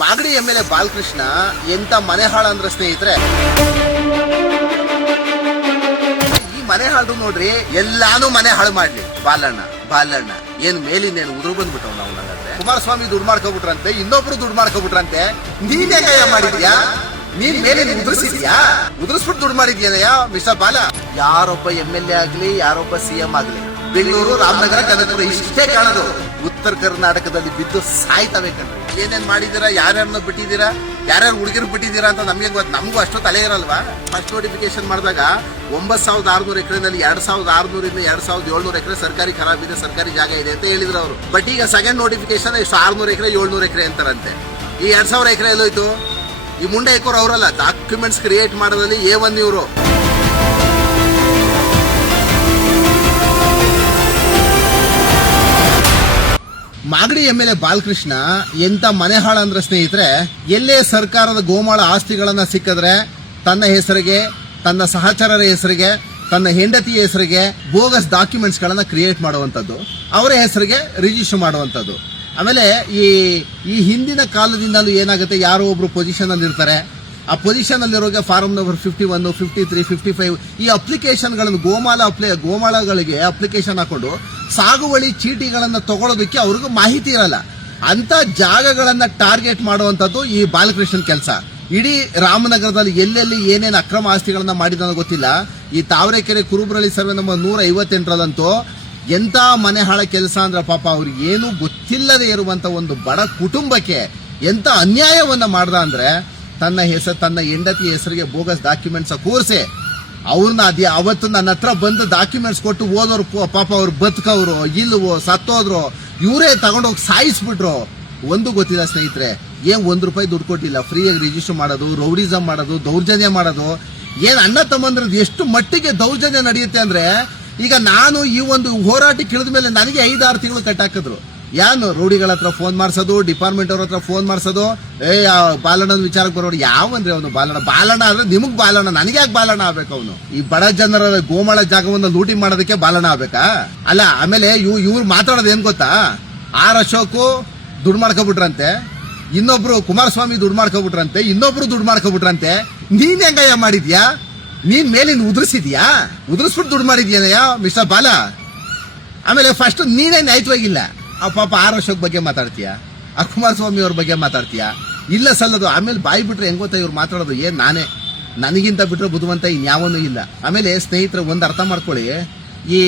Magadi MLA. Balakrishna ಎಂತ ಮನೆ ಹಾಳು ಅಂದ್ರೆ ಸ್ನೇಹಿತರೆ, ಈ ಮನೆ ಹಾಳು ನೋಡ್ರಿ, ಎಲ್ಲಾನು ಮನೆ ಹಾಳು ಮಾಡ್ಲಿ. ಬಾಲಣ್ಣ ಏನ್ ಮೇಲಿಂದ ಉದುರು ಬಂದ್ಬಿಟ್ಟವ್ ನಾವು. ಕುಮಾರಸ್ವಾಮಿ ದುಡ್ಡು ಮಾಡ್ಕೊಬಿಟ್ರಂತೆ, ಇನ್ನೊಬ್ರು ದುಡ್ಡು ಮಾಡ್ಕೊಬಿಟ್ರಂತೆ. ನೀನೇ ಕೈ ಮಾಡಿದ್ಯಾ? ನೀನ್ ಮೇಲೆ ಉದುರಿಸ್ಬಿಟ್ಟು ದುಡ್ಡು ಮಾಡಿದ್ಯಾನಯ್ಯ ಮಿಸ್ಟರ್ ಬಾಲ. ಯಾರೊಬ್ಬ ಎಂ.ಎಲ್.ಎ. ಆಗ್ಲಿ, ಯಾರೊಬ್ಬ ಸಿಎಂ ಆಗ್ಲಿ, ಬೆಂಗಳೂರು, ರಾಮನಗರ, ಕನಕಪುರ ಇಷ್ಟೇ ಕಾಣೋದು. ಉತ್ತರ ಕರ್ನಾಟಕದಲ್ಲಿ ಬಿದ್ದು ಸಾಯ್ತವೆ ಕಣ್ರಿ. ಏನೇನ್ ಮಾಡಿದೀರಾ, ಯಾರ್ಯಾರನ್ನ ಬಿಟ್ಟಿದ್ದೀರಾ, ಯಾರ್ಯಾರು ಹುಡುಗಿರು ಬಿಟ್ಟಿದ್ದೀರಾ ಅಂತ ನಮ್ಗೆ ಗೊತ್ತು. ನಮಗೂ ಅಷ್ಟು ತಲೆ ಇರಲ್ವಾ? ಫಸ್ಟ್ ನೋಟಿಫಿಕೇಶನ್ ಮಾಡಿದಾಗ 9,600 ಎಕರೆನಲ್ಲಿ 2,600 ಇಂದ 2,700 ಎಕರೆ ಸರ್ಕಾರಿ ಖರಾಬಿದೆ, ಸರ್ಕಾರಿ ಜಾಗ ಇದೆ ಅಂತ ಹೇಳಿದ್ರು ಅವರು. ಬಟ್ ಈಗ ಸೆಕೆಂಡ್ ನೋಟಿಫಿಕೇಶನ್ ಎಷ್ಟು 600 ಎಕರೆ 700 ಎಕರೆ ಅಂತಾರಂತೆ. ಈ 2,000 ಎಕರೆ ಎಲ್ಲೋಯ್ತು? ಈ ಮುಂಡೆ ಹಾಕೋರು ಅವರಲ್ಲ, ಡಾಕ್ಯುಮೆಂಟ್ಸ್ ಕ್ರಿಯೇಟ್ ಮಾಡೋದ್ರಲ್ಲಿ A1 ಇವರು. ಮಾಗಡಿ ಎಂ.ಎಲ್.ಎ. ಬಾಲಕೃಷ್ಣ ಎಂತ ಮನೆ ಹಾಳು ಅಂದ್ರೆ ಸ್ನೇಹಿತರೆ, ಎಲ್ಲೇ ಸರ್ಕಾರದ ಗೋಮಾಳ ಆಸ್ತಿಗಳನ್ನ ಸಿಕ್ಕಿದ್ರೆ ತನ್ನ ಹೆಸರಿಗೆ, ತನ್ನ ಸಹಚರರ ಹೆಸರಿಗೆ, ತನ್ನ ಹೆಂಡತಿಯ ಹೆಸರಿಗೆ ಬೋಗಸ್ ಡಾಕ್ಯುಮೆಂಟ್ಸ್ ಗಳನ್ನ ಕ್ರಿಯೇಟ್ ಮಾಡುವಂತದ್ದು, ಅವರ ಹೆಸರಿಗೆ ರಿಜಿಸ್ಟರ್ ಮಾಡುವಂತದ್ದು. ಆಮೇಲೆ ಈ ಹಿಂದಿನ ಕಾಲದಿಂದಲೂ ಏನಾಗುತ್ತೆ, ಯಾರೋ ಒಬ್ರು ಪೊಸಿಷನ್ ಅಲ್ಲಿ ಇರ್ತಾರೆ, ಆ ಪೊಸಿಷನ್ ಅಲ್ಲಿರೋಗೆ ಫಾರ್ಮ್ ನಂಬರ್ 51, 53, 55 ಈ ಅಪ್ಲಿಕೇಶನ್ಗಳನ್ನು ಗೋಮಾಳಗಳಿಗೆ ಅಪ್ಲಿಕೇಶನ್ ಹಾಕೊಂಡು ಸಾಗುವಳಿ ಚೀಟಿಗಳನ್ನ ತಗೊಳ್ಳೋದಕ್ಕೆ ಅವ್ರಿಗೂ ಮಾಹಿತಿ ಇರಲ್ಲ. ಅಂತ ಜಾಗಗಳನ್ನ ಟಾರ್ಗೆಟ್ ಮಾಡುವಂತದ್ದು ಈ ಬಾಲಕೃಷ್ಣನ್ ಕೆಲಸ. ಇಡೀ ರಾಮನಗರದಲ್ಲಿ ಎಲ್ಲೆಲ್ಲಿ ಏನೇನು ಅಕ್ರಮ ಆಸ್ತಿಗಳನ್ನ ಮಾಡಿದ ಗೊತ್ತಿಲ್ಲ. ಈ ತಾವರೆಕೆರೆ ಕುರುಬ್ರಳ್ಳಿ ಸರ್ವೆ ನಂಬರ್ 158ರಲ್ಲಂತೂ ಎಂತ ಮನೆ ಹಾಳ ಕೆಲಸ ಅಂದ್ರೆ ಪಾಪ ಅವ್ರಿಗೆ ಏನು ಗೊತ್ತಿಲ್ಲದೆ ಇರುವಂತ ಒಂದು ಬಡ ಕುಟುಂಬಕ್ಕೆ ಎಂತ ಅನ್ಯಾಯವನ್ನ ಮಾಡ್ದ ಅಂದ್ರೆ, ತನ್ನ ಹೆಸರು, ತನ್ನ ಹೆಂಡತಿಯ ಹೆಸರಿಗೆ ಬೋಗಸ್ ಡಾಕ್ಯುಮೆಂಟ್ಸ್ ಕೂರಿಸಿ ಅವ್ರನ್ನ ಅವತ್ತು ನನ್ನ ಹತ್ರ ಬಂದು ಡಾಕ್ಯುಮೆಂಟ್ಸ್ ಕೊಟ್ಟು ಓದೋರು ಪಾಪ ಅವ್ರು ಬದುಕವ್ರು ಇಲ್ವೋ ಸತ್ತೋದ್ರು, ಇವರೇ ತಗೊಂಡೋಗಿ ಸಾಯಿಸ್ಬಿಟ್ರು. ಒಂದು ಗೊತ್ತಿಲ್ಲ ಸ್ನೇಹಿತರೆ, ಏನ್ ₹1 ದುಡ್ಡು ಕೊಟ್ಟಿಲ್ಲ, ಫ್ರೀಯಾಗಿ ರಿಜಿಸ್ಟರ್ ಮಾಡೋದು, ರೌಡಿಸಮ್ ಮಾಡೋದು, ದೌರ್ಜನ್ಯ ಮಾಡೋದು. ಏನ್ ಅಣ್ಣ ತಮ್ಮಂದ್ರದ್ದು ಎಷ್ಟು ಮಟ್ಟಿಗೆ ದೌರ್ಜನ್ಯ ನಡೆಯುತ್ತೆ ಅಂದ್ರೆ, ಈಗ ನಾನು ಈ ಒಂದು ಹೋರಾಟಕ್ಕೆ ಇಳಿದ ಮೇಲೆ ನನಗೆ 5-6 ತಿಂಗಳು ಕಟ್ಟಾಕಿದ್ರು. ಯಾನು ರೌಡಿಗಳ ಹತ್ರ ಫೋನ್ ಮಾಡ್ಸೋದು, ಡಿಪಾರ್ಟ್ಮೆಂಟ್ ಅವ್ರ ಹತ್ರ ಫೋನ್ ಮಾಡ್ಸೋದು, ಬಾಲಣ್ಣನ ವಿಚಾರಕ್ಕೆ ಬರೋರು ಯಾವಂದ್ರೆ ಅವನು ಬಾಲಣ್ಣ ಆದ್ರೆ ನಿಮಗ್ ಬಾಲಣ್ಣ, ನನಗೆ ಯಾಕೆ ಬಾಲಣ್ಣ ಆಗ್ಬೇಕು ಅವನು? ಈ ಬಡ ಜನರ ಗೋಮಾಳ ಜಾಗವನ್ನು ಲೂಟಿ ಮಾಡೋದಕ್ಕೆ ಬಾಲಣ್ಣ ಆಗ್ಬೇಕಾ? ಅಲ್ಲ, ಆಮೇಲೆ ಇವ್ರು ಮಾತಾಡೋದು ಏನ್ ಗೊತ್ತಾ, ಅಶೋಕ್ ದುಡ್ಡು ಮಾಡ್ಕೊಬಿಟ್ರಂತೆ, ಇನ್ನೊಬ್ರು ಕುಮಾರಸ್ವಾಮಿ ದುಡ್ಡು ಮಾಡ್ಕೊಬಿಟ್ರಂತೆ, ಇನ್ನೊಬ್ರು ದುಡ್ಡು ಮಾಡ್ಕೊಬಿಟ್ರಂತೆ. ನೀನ್ ಹೆಂಗಯ್ಯ ಮಾಡಿದ್ಯಾ? ನೀನ್ ಮೇಲಿಂದ ಉದುರಿಸ್ಬಿಟ್ಟು ದುಡ್ಡು ಮಾಡಿದ್ಯಾನಯ್ಯ ಮಿಸ್ಟರ್ ಬಾಲ. ಆಮೇಲೆ ಫಸ್ಟ್ ನೀನೇ ನ್ಯಾಯವಾಗಿಲ್ಲ. ಆ ಪಾಪ ಅಶೋಕ್ ಬಗ್ಗೆ ಮಾತಾಡ್ತೀಯಾ, ಆ ಕುಮಾರಸ್ವಾಮಿ ಅವ್ರ ಬಗ್ಗೆ ಮಾತಾಡ್ತೀಯಾ? ಇಲ್ಲ ಸಲ್ಲದು. ಆಮೇಲೆ ಬಾಯಿ ಬಿಟ್ರೆ ಹೆಂಗ್ ಗೊತ್ತಾ ಇವ್ರು ಮಾತಾಡೋದು, ನನಗಿಂತ ಬಿಟ್ರೆ ಬುದ್ಧಿವಂತ ಇನ್ಯಾವನು ಇಲ್ಲ. ಆಮೇಲೆ ಸ್ನೇಹಿತರೆ, ಒಂದ್ ಅರ್ಥ ಮಾಡ್ಕೊಳ್ಳಿ, ಈ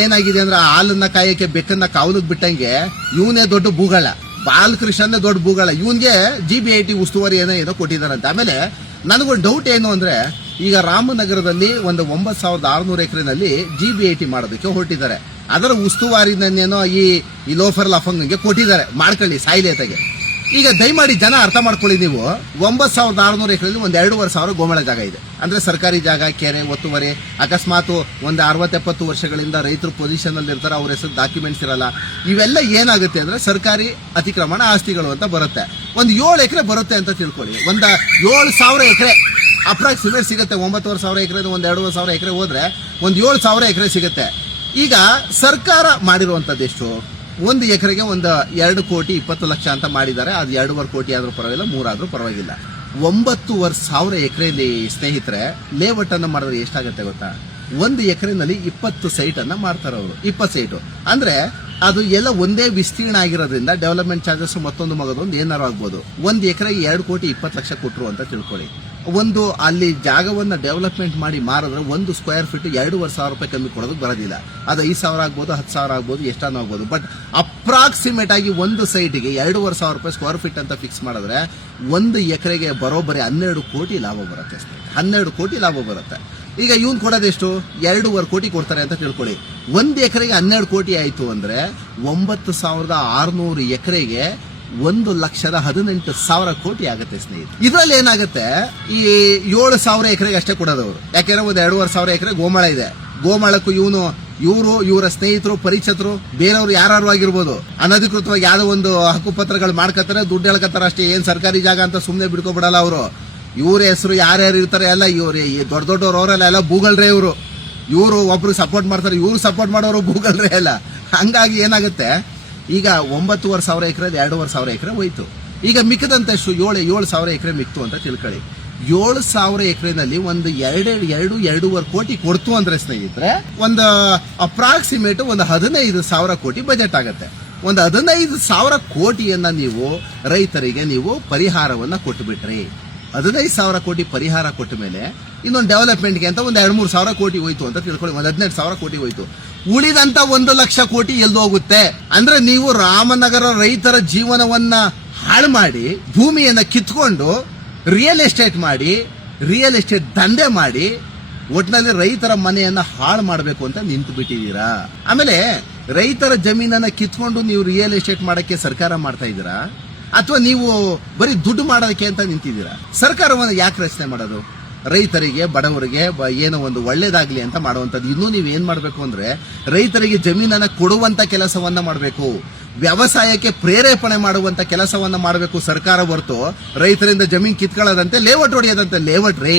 ಏನಾಗಿದೆ ಅಂದ್ರೆ ಹಾಲನ್ನ ಕಾಯಕ್ಕೆ ಬೆಕ್ಕನ್ನ ಕಾವಲಿಗೆ ಬಿಟ್ಟಂಗೆ ಇವನೇ ದೊಡ್ಡ ಭೂಗಳ, ಬಾಲಕೃಷ್ಣನೇ ದೊಡ್ಡ ಭೂಗಳ. ಇವನ್ಗೆ GBIT ಉಸ್ತುವಾರಿ ಏನೋ ಕೊಟ್ಟಿದಾರಂತೆ. ಆಮೇಲೆ ನನಗೊಂದು ಡೌಟ್ ಏನು ಅಂದ್ರೆ, ಈಗ ರಾಮನಗರದಲ್ಲಿ ಒಂದು 9,600 ಎಕರೆನಲ್ಲಿ GBIT ಮಾಡೋದಕ್ಕೆ ಹೊರಟಿದ್ದಾರೆ. ಅದರ ಉಸ್ತುವಾರಿನೇನೋ ಈ ಲೋಫರ್ ಲಫಂಗ್ಗೆ ಕೊಟ್ಟಿದ್ದಾರೆ, ಮಾಡ್ಕೊಳ್ಳಿ ಸಾಯಿಲೇತಾಗೆ. ಈಗ ದಯಮಾಡಿ ಜನ ಅರ್ಥ ಮಾಡ್ಕೊಳ್ಳಿ, ನೀವು 9,600 ಎಕರೆಯಲ್ಲಿ ಒಂದು 2,500 ಗೋಮಾಳ ಜಾಗ ಇದೆ ಅಂದ್ರೆ ಸರ್ಕಾರಿ ಜಾಗ, ಕೆರೆ, ಒತ್ತುವರಿ. ಅಕಸ್ಮಾತ್ ಒಂದು 60-70 ವರ್ಷಗಳಿಂದ ರೈತರು ಪೊಸಿಷನ್ ಅಲ್ಲಿ ಇರ್ತಾರೆ, ಅವ್ರ ಹೆಸರು ಡಾಕ್ಯುಮೆಂಟ್ಸ್ ಇರಲ್ಲ. ಇವೆಲ್ಲ ಏನಾಗುತ್ತೆ ಅಂದ್ರೆ ಸರ್ಕಾರಿ ಅತಿಕ್ರಮಣ ಆಸ್ತಿಗಳು ಅಂತ ಬರುತ್ತೆ. ಒಂದು 7 ಎಕರೆ ಬರುತ್ತೆ ಅಂತ ತಿಳ್ಕೊಳ್ಳಿ. ಒಂದು 7,000 ಎಕರೆ ಅಪ್ರಾಕ್ಸಿಮೇಟ್ ಸಿಗುತ್ತೆ. 9,500 ಎಕರೆ, ಒಂದು 2,500 ಎಕರೆ ಹೋದ್ರೆ ಒಂದು 7,000 ಎಕರೆ ಸಿಗುತ್ತೆ. ಈಗ ಸರ್ಕಾರ ಮಾಡಿರುವಂತದ್ದು ಎಷ್ಟು? 1 ಎಕರೆಗೆ ಒಂದು 2,20,00,000 ಅಂತ ಮಾಡಿದ್ದಾರೆ. ಅದು 2.5 ಕೋಟಿ ಆದ್ರೂ ಪರವಾಗಿಲ್ಲ, 3 ಆದ್ರೂ ಪರವಾಗಿಲ್ಲ. 9,500 ಎಕರೆಯಲ್ಲಿ ಸ್ನೇಹಿತರೆ ಲೇಔಟ್ ಅನ್ನ ಮಾಡಿದ್ರೆ ಎಷ್ಟಾಗುತ್ತೆ ಗೊತ್ತಾ? 1 ಎಕರೆನಲ್ಲಿ 20 ಸೈಟ್ ಅನ್ನ ಮಾಡ್ತಾರೆ ಅವರು. 20 ಸೈಟು ಅಂದ್ರೆ ಅದು ಎಲ್ಲ ಒಂದೇ ವಿಸ್ತೀರ್ಣ ಆಗಿರೋದ್ರಿಂದ ಡೆವಲಪ್ಮೆಂಟ್ ಚಾರ್ಜಸ್ ಮತ್ತೊಂದು ಮಗದೊಂದು ಏನಾರು ಆಗ್ಬೋದು. 1 ಎಕರೆಗೆ 2,20,00,000 ಕೊಟ್ಟರು ಅಂತ ತಿಳ್ಕೊಳ್ಳಿ. ಒಂದು ಅಲ್ಲಿ ಜಾಗವನ್ನ ಡೆವಲಪ್ಮೆಂಟ್ ಮಾಡಿ ಮಾರಿದ್ರೆ 1 ಸ್ಕ್ವೇರ್ ಫೀಟ್ 2,500 ಕಮ್ಮಿ ಕೊಡೋದಕ್ಕೆ ಬರೋದಿಲ್ಲ. ಅದು 5,000 ಆಗ್ಬೋದು, 10,000 ಆಗ್ಬೋದು, ಎಷ್ಟಾನು ಆಗ್ಬೋದು. ಬಟ್ ಅಪ್ರಾಕ್ಸಿಮೇಟ್ ಆಗಿ ಒಂದು ಸೈಟ್ಗೆ 2,500 ಸ್ಕ್ವೇರ್ ಫೀಟ್ ಅಂತ ಫಿಕ್ಸ್ ಮಾಡಿದ್ರೆ 1 ಎಕರೆಗೆ ಬರೋಬ್ಬರಿ 12 ಕೋಟಿ ಲಾಭ ಬರುತ್ತೆ. 12 ಕೋಟಿ ಲಾಭ ಬರುತ್ತೆ. ಈಗ ಇವನ್ ಕೊಡೋದೆಷ್ಟು? 2.5 ಕೋಟಿ ಕೊಡ್ತಾರೆ ಅಂತ ತಿಳ್ಕೊಳ್ಳಿ. 1 ಎಕರೆಗೆ 12 ಕೋಟಿ ಆಯ್ತು ಅಂದ್ರೆ 9,600 ಎಕರೆಗೆ 1,18,000 ಕೋಟಿ ಆಗುತ್ತೆ ಸ್ನೇಹಿತರೆ. ಇದ್ರಲ್ಲಿ ಏನಾಗುತ್ತೆ, ಈ 7,000 ಎಕರೆಗೆ ಅಷ್ಟೇ ಕೊಡೋದವ್ರು. ಯಾಕೆಂದ್ರೆ ಒಂದು 2,500 ಎಕರೆ ಗೋಮಾಳ ಇದೆ. ಗೋಮಾಳಕ್ಕೂ ಇವರ ಸ್ನೇಹಿತರು, ಪರಿಚಿತರು, ಬೇರೆಯವರು ಯಾರು ಆಗಿರ್ಬೋದು, ಅನಧಿಕೃತವಾಗಿ ಯಾವ್ದೋ ಒಂದು ಹಕ್ಕುಪತ್ರಗಳು ಮಾಡ್ಕೊತಾರೆ, ದುಡ್ಡು ಹೇಳ್ಕೊತಾರೆ ಅಷ್ಟೇ. ಏನ್ ಸರ್ಕಾರಿ ಜಾಗ ಅಂತ ಸುಮ್ನೆ ಬಿಡ್ಕೊಬಿಡಲ್ಲ ಅವರು. ಇವ್ರ ಹೆಸರು ಯಾರ್ಯಾರು ಇರ್ತಾರೆ ಎಲ್ಲ ಇವ್ರೆ, ದೊಡ್ಡ ದೊಡ್ಡವ್ರು ಅವರೆಲ್ಲ ಭೂಗಳ್ರೆ ಇವರು ಒಬ್ರು ಸಪೋರ್ಟ್ ಮಾಡ್ತಾರೆ, ಇವ್ರು ಸಪೋರ್ಟ್ ಮಾಡೋರು ಭೂಗಳ್ರೆ ಎಲ್ಲ. ಹಂಗಾಗಿ ಏನಾಗುತ್ತೆ, ಈಗ 9,500 ಎಕರೆ 2,500 ಎಕರೆ ಹೋಯ್ತು. ಈಗ ಮಿಕ್ಕದಂತಷ್ಟು 7,000 ಎಕರೆ ಮಿಕ್ತು ಅಂತ ತಿಳ್ಕೊಳ್ಳಿ. 7,000 ಎಕರೆನಲ್ಲಿ ಒಂದು 2-2.5 ಕೋಟಿ ಕೊಡ್ತು ಅಂದ್ರೆ ಸ್ನೇಹಿತರೆ, ಒಂದು ಅಪ್ರಾಕ್ಸಿಮೇಟ್ ಒಂದು 15,000 ಕೋಟಿ ಬಜೆಟ್ ಆಗುತ್ತೆ. ಒಂದು 15,000 ಕೋಟಿಯನ್ನ ನೀವು ರೈತರಿಗೆ ನೀವು ಪರಿಹಾರವನ್ನ ಕೊಟ್ಟುಬಿಟ್ರಿ. 15,000 ಕೋಟಿ ಪರಿಹಾರ ಕೊಟ್ಟ ಮೇಲೆ ಇನ್ನೊಂದು ಡೆವಲಪ್ಮೆಂಟ್ಗೆ ಅಂತ ಒಂದು 2-3 ಕೋಟಿ ಹೋಯ್ತು ಅಂತ ತಿಳ್ಕೊಳ್ಳಿ. ಒಂದು 18,000 ಕೋಟಿ ಹೋಯ್ತು. ಉಳಿದಂತ 1,00,000 ಕೋಟಿ ಎಲ್ಲೋಗುತ್ತೆ ಅಂದ್ರೆ ನೀವು ರಾಮನಗರ ರೈತರ ಜೀವನವನ್ನ ಹಾಳು ಮಾಡಿ, ಭೂಮಿಯನ್ನ ಕಿತ್ಕೊಂಡು ರಿಯಲ್ ಎಸ್ಟೇಟ್ ಮಾಡಿ, ರಿಯಲ್ ಎಸ್ಟೇಟ್ ದಂಧೆ ಮಾಡಿ, ಒಟ್ಟಿನಲ್ಲಿ ರೈತರ ಮನೆಯನ್ನ ಹಾಳು ಮಾಡಬೇಕು ಅಂತ ನಿಂತು ಬಿಟ್ಟಿದ್ದೀರಾ. ಆಮೇಲೆ ರೈತರ ಜಮೀನನ್ನ ಕಿತ್ಕೊಂಡು ನೀವು ರಿಯಲ್ ಎಸ್ಟೇಟ್ ಮಾಡಕ್ಕೆ ಸರ್ಕಾರ ಮಾಡ್ತಾ ಇದ್ದೀರಾ, ಅಥವಾ ನೀವು ಬರೀ ದುಡ್ಡು ಮಾಡೋದಕ್ಕೆ ಅಂತ ನಿಂತಿದ್ದೀರಾ? ಸರ್ಕಾರವನ್ನು ಯಾಕೆ ರಚನೆ ಮಾಡೋದು? ರೈತರಿಗೆ, ಬಡವರಿಗೆ ಏನೋ ಒಂದು ಒಳ್ಳೇದಾಗ್ಲಿ ಅಂತ ಮಾಡುವಂಥದ್ದು. ಇನ್ನೂ ನೀವು ಏನ್ ಮಾಡಬೇಕು ಅಂದ್ರೆ ರೈತರಿಗೆ ಜಮೀನನ್ನ ಕೊಡುವಂತ ಕೆಲಸವನ್ನ ಮಾಡಬೇಕು, ವ್ಯವಸಾಯಕ್ಕೆ ಪ್ರೇರೇಪಣೆ ಮಾಡುವಂತ ಕೆಲಸವನ್ನ ಮಾಡಬೇಕು ಸರ್ಕಾರ, ಹೊರತು ರೈತರಿಂದ ಜಮೀನ್ ಕಿತ್ಕೊಳ್ಳೋದಂತೆ, ಲೇಔಟ್ ಹೊಡೆಯೋದಂತೆ. ಲೇಔಟ್ ರೇ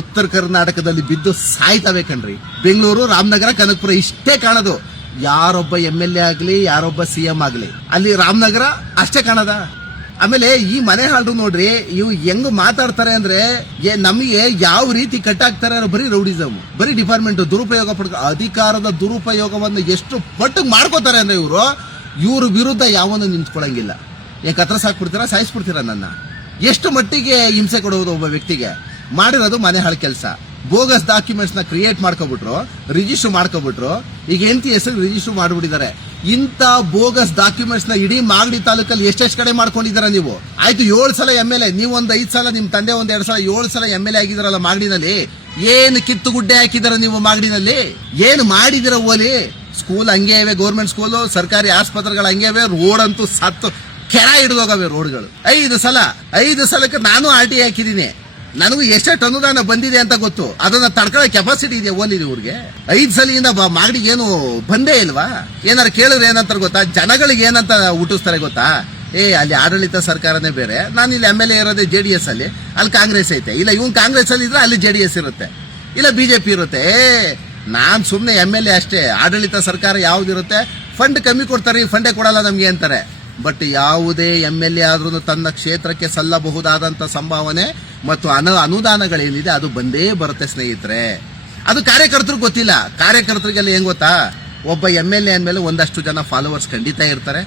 ಉತ್ತರ ಕರ್ನಾಟಕದಲ್ಲಿ ಬಿದ್ದು ಸಾಯ್ತವೆ ಕಣ್ರಿ. ಬೆಂಗಳೂರು, ರಾಮನಗರ, ಕನಕಪುರ ಇಷ್ಟೇ ಕಾಣೋದು. ಯಾರೊಬ್ಬ MLA ಆಗ್ಲಿ, ಯಾರೊಬ್ಬ CM ಆಗ್ಲಿ, ಅಲ್ಲಿ ರಾಮನಗರ ಅಷ್ಟೇ ಕಾಣದ. ಆಮೇಲೆ ಈ ಮನೆ ಹಾಳು ನೋಡ್ರಿ, ಇವು ಹೆಂಗ್ ಮಾತಾಡ್ತಾರೆ ಅಂದ್ರೆ ನಮಗೆ ಯಾವ ರೀತಿ ಕಟ್ಟಾಗ್ತಾರೆ ಅಂದ್ರೆ ಬರೀ ರೌಡಿಸಮ್, ಬರೀ ಡಿಪಾರ್ಟ್ಮೆಂಟ್ ದುರುಪಯೋಗ ಅಧಿಕಾರದ ದುರುಪಯೋಗವನ್ನು ಎಷ್ಟು ಪಟ್ಟು ಮಾಡ್ಕೋತಾರೆ ಅಂದ್ರೆ ಇವ್ರ ವಿರುದ್ಧ ಯಾವನು ನಿಂತ್ಕೊಳಂಗಿಲ್ಲ. ಏನ್ ಕತ್ರ ಸಾಕ್ಬಿಡ್ತೀರಾ, ಸಾಯಿಸ್ಬಿಡ್ತೀರಾ ನನ್ನ? ಎಷ್ಟು ಮಟ್ಟಿಗೆ ಹಿಂಸೆ ಕೊಡುವುದು ಒಬ್ಬ ವ್ಯಕ್ತಿಗೆ? ಮಾಡಿರೋದು ಮನೆ ಹಾಳು ಕೆಲಸ. ಬೋಗಸ್ ಡಾಕ್ಯುಮೆಂಟ್ಸ್ ನ ಕ್ರಿಯೇಟ್ ಮಾಡ್ಕೊಬಿಟ್ರು, ರಿಜಿಸ್ಟರ್ ಮಾಡ್ಕೊಬಿಟ್ರು. ಈಗ ಹೆಂಡತಿ ಹೆಸರು ರಿಜಿಸ್ಟರ್ ಮಾಡ್ಬಿಟ್ಟಿದ್ದಾರೆ. ಇಂಥ ಬೋಗಸ್ ಡಾಕ್ಯುಮೆಂಟ್ಸ್ ನ ಇಡೀ ಮಾಗಡಿ ತಾಲೂಕಲ್ಲಿ ಎಷ್ಟೆಷ್ಟು ಕಡೆ ಮಾಡ್ಕೊಂಡಿದ್ದೀರಾ ನೀವು? ಆಯ್ತು 7 ಸಲ MLA, ನೀವು ಒಂದು 5 ಸಲ, ನಿಮ್ ತಂದೆ ಒಂದ್ 2 ಸಲ, 7 ಸಲ MLA ಆಗಿದಾರಲ್ಲ ಮಾಗಡಿನಲ್ಲಿ. ಏನು ಕಿತ್ತು ಗುಡ್ಡೆ ಹಾಕಿದಾರ ನೀವು ಮಾಗಡಿನಲ್ಲಿ? ಏನು ಮಾಡಿದಿರ ಓಲಿ? ಸ್ಕೂಲ್ ಹಂಗೆ ಇವೆ, ಗೌರ್ಮೆಂಟ್ ಸ್ಕೂಲು, ಸರ್ಕಾರಿ ಆಸ್ಪತ್ರೆಗಳು ಹಂಗೆ ಇವೆ. ರೋಡ್ ಅಂತೂ ಸತ್ತು ಕೆರ ಹಿಡಿದೋಗವೆ ರೋಡ್ಗಳು. 5 ಸಲಕ್ಕೆ ನಾನು RT ಹಾಕಿದೀನಿ. ನನಗೂ ಎಷ್ಟೆಷ್ಟು ಅನುದಾನ ಬಂದಿದೆ ಅಂತ ಗೊತ್ತು. ಅದನ್ನ ತಡ್ಕೊಳ್ಳೋ ಕೆಪಾಸಿಟಿ ಇದೆ ಓಲಿ ಇವ್ರಿಗೆ? 5 ಸಲಿಯಿಂದ ಮಾಗಡಿಗೆ ಏನು ಬಂದೇ ಇಲ್ವಾ? ಏನಾರು ಕೇಳಿದ್ರೆ ಏನಂತಾರೆ ಗೊತ್ತಾ? ಜನಗಳಿಗೆ ಏನಂತ ಹುಟ್ಟಿಸ್ತಾರೆ ಗೊತ್ತಾ? ಅಲ್ಲಿ ಆಡಳಿತ ಸರ್ಕಾರನೇ ಬೇರೆ, ನಾನು ಇಲ್ಲಿ MLA ಇರೋದೇ JDS ಅಲ್ಲಿ ಕಾಂಗ್ರೆಸ್ ಐತೆ. ಇಲ್ಲ ಇವ್ನು ಕಾಂಗ್ರೆಸ್ ಅಲ್ಲಿ ಇದ್ರೆ ಅಲ್ಲಿ JDS ಇರುತ್ತೆ, ಇಲ್ಲ BJP ಇರುತ್ತೆ. ನಾನ್ ಸುಮ್ನೆ MLA ಅಷ್ಟೇ. ಆಡಳಿತ ಸರ್ಕಾರ ಯಾವ್ದಿರುತ್ತೆ, ಫಂಡ್ ಕಮ್ಮಿ ಕೊಡ್ತಾರೆ, ಫಂಡೇ ಕೊಡಲ್ಲ ನಮ್ಗೆ ಅಂತಾರೆ. ಬಟ್ ಯಾವುದೇ MLA ಆದ್ರೂ ತನ್ನ ಕ್ಷೇತ್ರಕ್ಕೆ ಸಲ್ಲಬಹುದಾದಂತ ಸಂಭಾವನೆ ಮತ್ತು ಅನುದಾನಗಳೇನಿದೆ ಅದು ಬಂದೇ ಬರುತ್ತೆ ಸ್ನೇಹಿತರೆ. ಅದು ಕಾರ್ಯಕರ್ತರಿಗೆ ಗೊತ್ತಿಲ್ಲ. ಕಾರ್ಯಕರ್ತರಿಗೆಲ್ಲ ಹೆಂಗ್ ಗೊತ್ತಾ? ಒಬ್ಬ MLA ಅಂದ್ಮೇಲೆ ಒಂದಷ್ಟು ಜನ ಫಾಲೋವರ್ಸ್ ಖಂಡಿತ ಇರ್ತಾರೆ.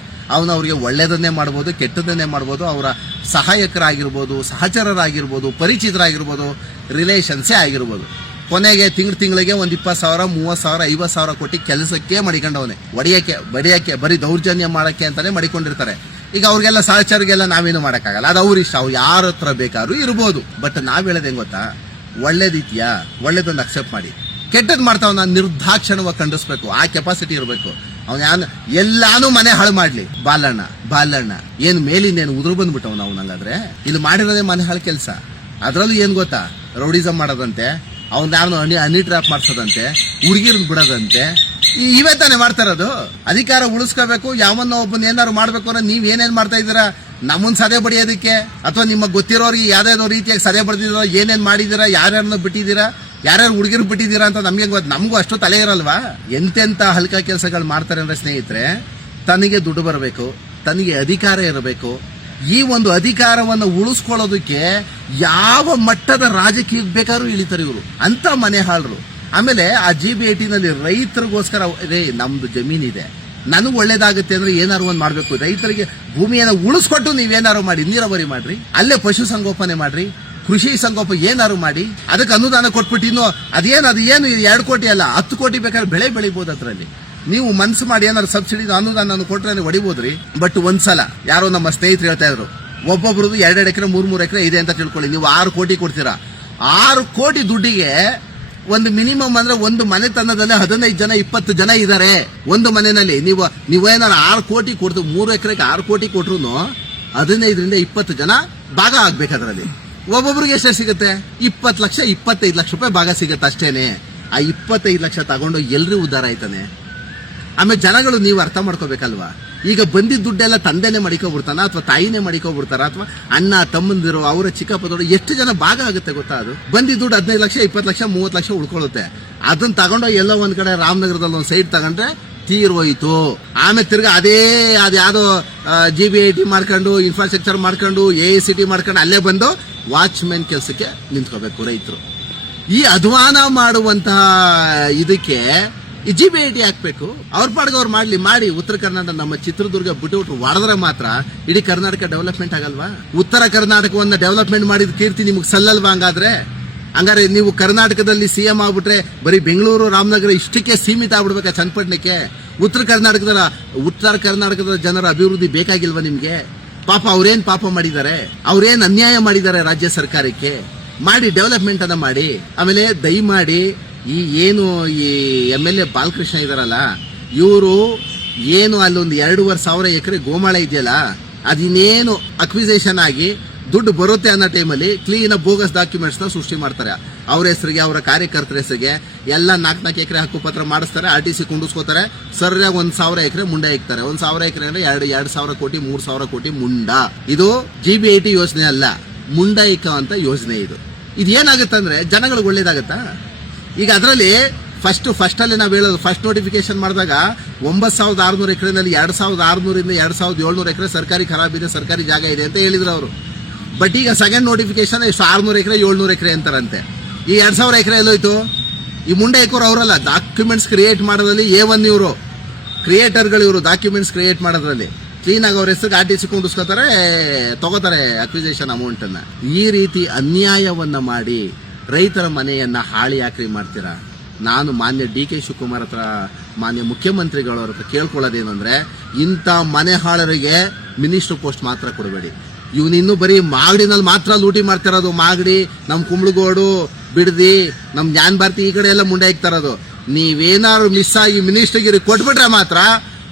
ಅವರಿಗೆ ಒಳ್ಳೇದನ್ನೇ ಮಾಡ್ಬೋದು, ಕೆಟ್ಟದನ್ನೇ ಮಾಡ್ಬೋದು. ಅವರ ಸಹಾಯಕರಾಗಿರ್ಬೋದು, ಸಹಚರರಾಗಿರ್ಬೋದು, ಪರಿಚಿತರಾಗಿರ್ಬೋದು, ರಿಲೇಷನ್ಸೇ ಆಗಿರ್ಬೋದು. ಕೊನೆಗೆ ತಿಂಗಳಿಗೆ ಒಂದು 20,000, 30,000, 50,000 ಕೋಟಿ ಕೆಲಸಕ್ಕೆ ಮಡಿಕೊಂಡವನೆ. ಬಡಿಯಕ್ಕೆ ಬರೀ ದೌರ್ಜನ್ಯ ಮಾಡಕ್ಕೆ ಅಂತಾನೆ ಮಡಿಕೊಂಡಿರ್ತಾರೆ. ಈಗ ಅವ್ರಿಗೆಲ್ಲ ಸಹಚರಿಗೆಲ್ಲ ನಾವೇನು ಮಾಡಕ್ಕಾಗಲ್ಲ, ಅದು ಅವ್ರ ಇಷ್ಟ. ಅವ್ರು ಯಾರ ಹತ್ರ ಬೇಕಾದ್ರೂ ಇರ್ಬೋದು. ಬಟ್ ನಾವ್ ಹೇಳೋದ್ ಹೆಂಗ್ ಗೊತ್ತಾ? ಒಳ್ಳೇದಿದ್ಯಾ, ಒಳ್ಳೇದನ್ನ ಅಕ್ಸೆಪ್ಟ್ ಮಾಡಿ. ಕೆಟ್ಟದ್ ಮಾಡ್ತಾವನ್ನ ನಿರ್ದಾಕ್ಷಣವಾಗಿ ಖಂಡಿಸ್ಬೇಕು. ಆ ಕೆಪಾಸಿಟಿ ಇರಬೇಕು. ಅವ್ನು ಎಲ್ಲಾನು ಮನೆ ಹಾಳು ಮಾಡ್ಲಿ. ಬಾಲಣ್ಣ ಏನ್ ಮೇಲಿಂದೇನು ಉದುರು ಬಂದ್ಬಿಟ್ಟವ್ ನಾವು. ನಂಗಾದ್ರೆ ಇಲ್ಲಿ ಮಾಡಿರೋದೇ ಮನೆ ಹಾಳು ಕೆಲಸ. ಅದ್ರಲ್ಲೂ ಏನ್ ಗೊತ್ತಾ? ರೌಡಿಸಮ್ ಮಾಡೋದಂತೆ, ಅವ್ನ ಯಾರನ್ನು ಹನಿ ಟ್ರ್ಯಾಪ್ ಮಾಡ್ಸೋದಂತೆ, ಹುಡುಗಿರ್ನ ಬಿಡೋದಂತೆ. ಇವೇ ತಾನೇ ಮಾಡ್ತಾ ಇರೋದು. ಅಧಿಕಾರ ಉಳಿಸ್ಕೋಬೇಕು, ಯಾವನ್ನ ಒಬ್ಬನ ಏನಾರು ಮಾಡ್ಬೇಕು ಅಂದ್ರೆ ನೀವ್ ಏನೇನ್ ಮಾಡ್ತಾ ಇದ್ದೀರಾ? ನಮ್ಮನ್ ಸದೆ ಬಡಿಯೋದಕ್ಕೆ, ಅಥವಾ ನಿಮಗೆ ಗೊತ್ತಿರೋರಿಗೆ ಯಾವ್ದಾವ್ದೋ ರೀತಿಯಾಗಿ ಸದೆ ಬಡ್ದಿರೋ, ಏನೇನ್ ಮಾಡಿದೀರಾ, ಯಾರ್ಯಾರನ್ನ ಬಿಟ್ಟಿದ್ದೀರಾ, ಯಾರ್ಯಾರು ಹುಡುಗಿರ್ ಬಿಟ್ಟಿದ್ದೀರಾ ಅಂತ ನಮ್ಗೆ ಗೊತ್ತು. ನಮಗೂ ಅಷ್ಟು ತಲೆ ಇರಲ್ವಾ? ಎಂತೆಂತ ಹಲ್ಕ ಕೆಲಸಗಳು ಮಾಡ್ತಾರೆ ಅಂದ್ರೆ ಸ್ನೇಹಿತರೆ, ತನಗೆ ದುಡ್ಡು ಬರಬೇಕು, ತನಗೆ ಅಧಿಕಾರ ಇರಬೇಕು. ಈ ಒಂದು ಅಧಿಕಾರವನ್ನು ಉಳಿಸ್ಕೊಳ್ಳೋದಕ್ಕೆ ಯಾವ ಮಟ್ಟದ ರಾಜಕೀಯ ಬೇಕಾದ್ರೂ ಇಳಿತಾರೆ ಇವರು, ಅಂತ ಮನೆ ಹಾಳರು. ಆಮೇಲೆ ಆ GB18 ನಲ್ಲಿ ರೈತರಿಗೋಸ್ಕರ ನಮ್ದು ಜಮೀನಿದೆ, ನನಗೆ ಒಳ್ಳೇದಾಗುತ್ತೆ ಅಂದ್ರೆ ಏನಾರು ಒಂದು ಮಾಡ್ಬೇಕು. ರೈತರಿಗೆ ಭೂಮಿಯನ್ನು ಉಳಿಸ್ಕೊಟ್ಟು ನೀವೇನಾರು ಮಾಡಿ, ನೀರಾವರಿ ಮಾಡ್ರಿ, ಅಲ್ಲೇ ಪಶು ಸಂಗೋಪನೆ ಮಾಡ್ರಿ, ಕೃಷಿ ಸಂಗೋಪ ಏನಾರು ಮಾಡಿ, ಅದಕ್ಕೆ ಅನುದಾನ ಕೊಟ್ಬಿಟ್ಟು ಇನ್ನು ಅದು ಏನು 2 ಕೋಟಿ ಅಲ್ಲ 10 ಕೋಟಿ ಬೇಕಾದ್ರೆ ಬೆಳೆ ಬೆಳಿಬಹುದು. ಅದ್ರಲ್ಲಿ ನೀವು ಮನ್ಸು ಮಾಡಿ ಏನಾದ್ರು ಸಬ್ಸಿಡಿ ಅನುದಾನ ಕೊಟ್ರೆ ಹೊಡಿಬೋದ್ರಿ. ಬಟ್ ಒಂದ್ಸಲ ಯಾರೋ ನಮ್ಮ ಸ್ನೇಹಿತರು ಹೇಳ್ತಾ ಇದ್ರು, ಒಬ್ಬೊಬ್ರದ್ದು 2 ಎಕರೆ 3 ಎಕರೆ ಇದೆ ಅಂತ ತಿಳ್ಕೊಳ್ಳಿ. ನೀವು 6 ಕೋಟಿ ಕೊಡ್ತೀರಾ. 6 ಕೋಟಿ ದುಡ್ಡಿಗೆ ಒಂದು ಮಿನಿಮಮ್ ಅಂದ್ರೆ ಒಂದು ಮನೆತನದಲ್ಲಿ 15 ಜನ 20 ಜನ ಇದ್ದಾರೆ ಒಂದು ಮನೆಯಲ್ಲಿ. ನೀವೇನಾರು 6 ಕೋಟಿ ಕೊಡ್ತು, 3 ಎಕರೆಗೆ 6 ಕೋಟಿ ಕೊಟ್ರು 15ರಿಂದ 20 ಜನ ಭಾಗ ಆಗ್ಬೇಕು. ಅದರಲ್ಲಿ ಒಬ್ಬೊಬ್ರಿಗೆ ಎಷ್ಟು ಸಿಗುತ್ತೆ? 20 ಲಕ್ಷ 25 ಲಕ್ಷ ರೂಪಾಯಿ ಭಾಗ ಸಿಗುತ್ತೆ ಅಷ್ಟೇನೆ. ಆ 25 ಲಕ್ಷ ತಗೊಂಡು ಎಲ್ರಿ ಉದ್ಧಾರ ಆಯ್ತಾನೆ? ಆಮೇಲೆ ಜನಗಳು ನೀವು ಅರ್ಥ ಮಾಡ್ಕೋಬೇಕಲ್ವಾ? ಈಗ ಬಂದಿದ್ದ ದುಡ್ಡೆಲ್ಲ ತಂದೆನೆ ಮಡಿಕೋಬಿಡ್ತಾನ, ಅಥವಾ ತಾಯಿನೇ ಮಡಿಕೋಬಿಡ್ತಾರ, ಅಥವಾ ಅಣ್ಣ ತಮ್ಮಂದಿರು ಅವರ ಚಿಕ್ಕಪ್ಪದವರು ಎಷ್ಟು ಜನ ಭಾಗ ಆಗುತ್ತೆ ಗೊತ್ತಾ? ಅದು ಬಂದಿದ್ದ ದುಡ್ಡು 15 ಲಕ್ಷ 20 ಲಕ್ಷ 30 ಲಕ್ಷ ಉಳ್ಕೊಳ್ಳುತ್ತೆ. ಅದನ್ನ ತಗೊಂಡು ಎಲ್ಲೋ ಒಂದ್ ಕಡೆ ರಾಮನಗರದಲ್ಲಿ ಒಂದು ಸೈಡ್ ತಗೊಂಡ್ರೆ ತೀರೋಯ್ತು. ಆಮೇಲೆ ತಿರ್ಗಾ ಅದ್ಯಾವುದೋ GBIT ಮಾಡ್ಕೊಂಡು ಇನ್ಫ್ರಾಸ್ಟ್ರಕ್ಚರ್ ಮಾಡ್ಕೊಂಡು AICT ಮಾಡ್ಕೊಂಡು ಅಲ್ಲೇ ಬಂದು ವಾಚ್ಮೆನ್ ಕೆಲಸಕ್ಕೆ ನಿಂತ್ಕೋಬೇಕು ರೈತರು. ಈ ಅಧ್ವಾನ ಮಾಡುವಂತಹ ಇದಕ್ಕೆ ಈ GBIT ಹಾಕ್ಬೇಕು. ಅವ್ರ ಪಾಡ್ಗೆ ಅವ್ರು ಮಾಡಿ ಉತ್ತರ ಕರ್ನಾಟಕ ನಮ್ಮ ಚಿತ್ರದುರ್ಗ ಬಿಟ್ಟು ಹೊಡೆದ್ರೆ ಮಾತ್ರ ಇಡೀ ಕರ್ನಾಟಕ ಡೆವಲಪ್ಮೆಂಟ್ ಆಗಲ್ವಾ? ಉತ್ತರ ಕರ್ನಾಟಕವನ್ನ ಡೆವಲಪ್ಮೆಂಟ್ ಮಾಡಿದ ಕೀರ್ತಿ ನಿಮ್ಗೆ ಸಲ್ಲಲ್ವಾ? ಹಂಗಾರೆ ನೀವು ಕರ್ನಾಟಕದಲ್ಲಿ CM ಆಗ್ಬಿಟ್ರೆ ಬರೀ ಬೆಂಗಳೂರು ರಾಮನಗರ ಇಷ್ಟಕ್ಕೆ ಸೀಮಿತ ಆಗ್ಬಿಡ್ಬೇಕಾ? ಚನ್ನಪಟ್ಟಣಕ್ಕೆ ಉತ್ತರ ಕರ್ನಾಟಕದ ಜನರ ಅಭಿವೃದ್ಧಿ ಬೇಕಾಗಿಲ್ವಾ ನಿಮ್ಗೆ? ಪಾಪ ಅವ್ರೇನ್ ಪಾಪ ಮಾಡಿದ್ದಾರೆ, ಅವ್ರೇನ್ ಅನ್ಯಾಯ ಮಾಡಿದ್ದಾರೆ ರಾಜ್ಯ ಸರ್ಕಾರಕ್ಕೆ? ಮಾಡಿ ಡೆವಲಪ್ಮೆಂಟ್ ಅನ್ನ ಮಾಡಿ. ಆಮೇಲೆ ದಯಮಾಡಿ ಈ MLA ಬಾಲಕೃಷ್ಣ ಇದಾರಲ್ಲ, ಇವರು ಏನು ಅಲ್ಲೊಂದು 2,500 ಎಕರೆ ಗೋಮಾಳ ಇದೆಯಲ್ಲ, ಅದಿನ್ನೇನು ಅಕ್ವಿಸೇಷನ್ ಆಗಿ ದುಡ್ಡು ಬರುತ್ತೆ ಅನ್ನೋ ಟೈಮಲ್ಲಿ ಕ್ಲೀನ್ ಬೋಗಸ್ ಡಾಕ್ಯುಮೆಂಟ್ಸ್ ನ ಸೃಷ್ಟಿ ಮಾಡ್ತಾರೆ. ಅವ್ರ ಹೆಸರಿಗೆ, ಅವರ ಕಾರ್ಯಕರ್ತರ ಹೆಸರಿಗೆ ಎಲ್ಲ 4 ಎಕರೆ ಹಕ್ಕುಪತ್ರ ಮಾಡಿಸ್ತಾರೆ, RTC ಕುಂಡಿಸ್ಕೋತಾರೆ. ಸರಿಯಾಗಿ 1,000 ಎಕರೆ ಮುಂಡ ಇಕ್ತಾರೆ. 1,000 ಎಕರೆ ಅಂದ್ರೆ 2,000 ಕೋಟಿ 3,000 ಕೋಟಿ ಮುಂಡ. ಇದು GBIT ಯೋಜನೆ ಅಲ್ಲ, ಮುಂಡ ಇಕ್ಕುವಂತ ಯೋಜನೆ ಇದು. ಇದೇನಾಗುತ್ತಂದ್ರೆ ಜನಗಳಿಗೆ ಒಳ್ಳೇದಾಗತ್ತಾ? ಈಗ ಅದರಲ್ಲಿ ಫಸ್ಟ್ ಅಲ್ಲಿ ನಾವು ಹೇಳೋದು, ಫಸ್ಟ್ ನೋಟಿಫಿಕೇಶನ್ ಮಾಡಿದಾಗ 9,600 ಎಕರೆನಲ್ಲಿ 2,600 ಇಂದ 2,700 ಎಕರೆ ಸರ್ಕಾರಿ ಖರಾಬಿದೆ, ಸರ್ಕಾರಿ ಜಾಗ ಇದೆ ಅಂತ ಹೇಳಿದ್ರು ಅವರು. ಬಟ್ ಈಗ ಸೆಕೆಂಡ್ ನೋಟಿಫಿಕೇಶನ್ 600 ಎಕರೆ 700 ಎಕರೆ ಅಂತಾರಂತೆ. ಈ 2,000 ಎಕರೆ ಎಲ್ಲೋಯ್ತು? ಈ ಮುಂಡೆ ಇಕ್ಕೋರು ಅವರಲ್ಲ, ಡಾಕ್ಯುಮೆಂಟ್ಸ್ ಕ್ರಿಯೇಟ್ ಮಾಡೋದ್ರಲ್ಲಿ A1 ಇವರು ಕ್ರಿಯೇಟರ್ಗಳು, ಇವರು ಡಾಕ್ಯುಮೆಂಟ್ಸ್ ಕ್ರಿಯೇಟ್ ಮಾಡೋದ್ರಲ್ಲಿ ಕ್ಲೀನ್ ಆಗಿ ಅವ್ರ ಹೆಸರಿಗೆ RTC ಕುಂಡಿಸ್ಕೋತಾರೆ, ತಗೋತಾರೆ ಅಕ್ವಿಸೇಷನ್ ಅಮೌಂಟ್ ಅನ್ನ. ಈ ರೀತಿ ಅನ್ಯಾಯವನ್ನ ಮಾಡಿ ರೈತರ ಮನೆಯನ್ನ ಹಾಳಿ ಯಾಕ್ರಿ ಮಾಡ್ತೀರಾ? ನಾನು ಮಾನ್ಯ DK ಶಿವಕುಮಾರ್ ಹತ್ರ, ಮಾನ್ಯ ಮುಖ್ಯಮಂತ್ರಿಗಳವ್ರ ಹತ್ರ ಕೇಳ್ಕೊಳ್ಳೋದೇನಂದ್ರೆ, ಇಂಥ ಮನೆ ಹಾಳರಿಗೆ ಮಿನಿಸ್ಟರ್ ಪೋಸ್ಟ್ ಮಾತ್ರ ಕೊಡಬೇಡಿ. ಇವನಿನ್ನೂ ಬರೀ ಮಾಗಡಿನಲ್ಲಿ ಮಾತ್ರ ಲೂಟಿ ಮಾಡ್ತಿರೋದು. ಮಾಗಡಿ, ನಮ್ಮ ಕುಂಬಳಗೋಡು, ಬಿಡದಿ, ನಮ್ಮ ಜ್ಞಾನ ಭಾರತಿ ಈ ಕಡೆ ಎಲ್ಲ ಮುಂಡೆ ಇಕ್ತಾರದು. ನೀವೇನಾದ್ರು ಮಿಸ್ ಆಗಿ ಮಿನಿಸ್ಟರ್ಗಿರಿ ಕೊಟ್ಬಿಟ್ರೆ ಮಾತ್ರ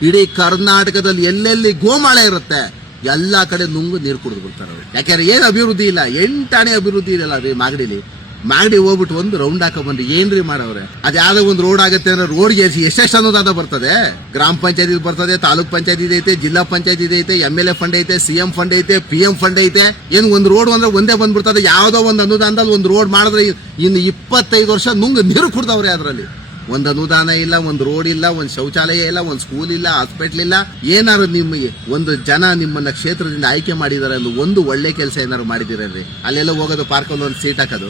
ಇಡೀ ಕರ್ನಾಟಕದಲ್ಲಿ ಎಲ್ಲೆಲ್ಲಿ ಗೋಮಾಳ ಇರುತ್ತೆ ಎಲ್ಲಾ ಕಡೆ ನುಂಗು ನೀರು ಕುಡಿದು ಬಿಡ್ತಾರೆ. ಯಾಕಂದ್ರೆ ಏನು ಅಭಿವೃದ್ಧಿ ಇಲ್ಲ, 8 ಆಣೆ ಅಭಿವೃದ್ಧಿ ಇಲ್ಲ ರೀ ಮಾಗಡಿ ಹೋಗ್ಬಿಟ್ಟು ಒಂದು ರೌಂಡ್ ಹಾಕ ಬಂದ್ರಿ ಏನ್ರಿ ಮಾಡವ್ರೆ? ಅದ್ಯಾವ್ದೋ ಒಂದು ರೋಡ್ ಆಗುತ್ತೆ ಅಂದ್ರೆ ರೋಡ್ಗೆ ಎಷ್ಟೆಷ್ಟು ಅನುದಾನ ಬರ್ತದೆ? ಗ್ರಾಮ ಪಂಚಾಯತಿ ಬರ್ತದೆ, ತಾಲೂಕ್ ಪಂಚಾಯತಿ ಐತೆ, ಜಿಲ್ಲಾ ಪಂಚಾಯತಿ ಐತೆ, MLA ಫಂಡ್ ಐತೆ, CM ಫಂಡ್ ಐತೆ, PM ಫಂಡ್ ಐತೆ. ಏನು ಒಂದು ರೋಡ್ ಅಂದ್ರೆ ಒಂದೇ ಬಂದ್ಬಿಡ್ತದೆ. ಯಾವ್ದೋ ಒಂದು ಅನುದಾನದಲ್ಲಿ ಒಂದು ರೋಡ್ ಮಾಡಿದ್ರೆ ಇನ್ನು 25 ವರ್ಷ ನುಂಗ್ ನೀರು ಕುಡ್ದವ್ರೆ. ಅದರಲ್ಲಿ ಒಂದು ಅನುದಾನ ಇಲ್ಲ, ಒಂದು ರೋಡ್ ಇಲ್ಲ, ಒಂದು ಶೌಚಾಲಯ ಇಲ್ಲ, ಒಂದು ಸ್ಕೂಲ್ ಇಲ್ಲ, ಹಾಸ್ಪಿಟಲ್ ಇಲ್ಲ. ಏನಾದ್ರು ನಿಮಗೆ ಒಂದು ಜನ ನಿಮ್ಮನ್ನ ಕ್ಷೇತ್ರದಿಂದ ಆಯ್ಕೆ ಮಾಡಿದಾರೆ ಅಂದ್ರೆ ಒಂದು ಒಳ್ಳೆ ಕೆಲಸ ಏನಾದ್ರು ಮಾಡಿದಿರಲ್ರಿ? ಅಲ್ಲೆಲ್ಲ ಹೋಗೋದು, ಪಾರ್ಕಲ್ಲಿ ಒಂದು ಸೀಟ್ ಹಾಕೋದು.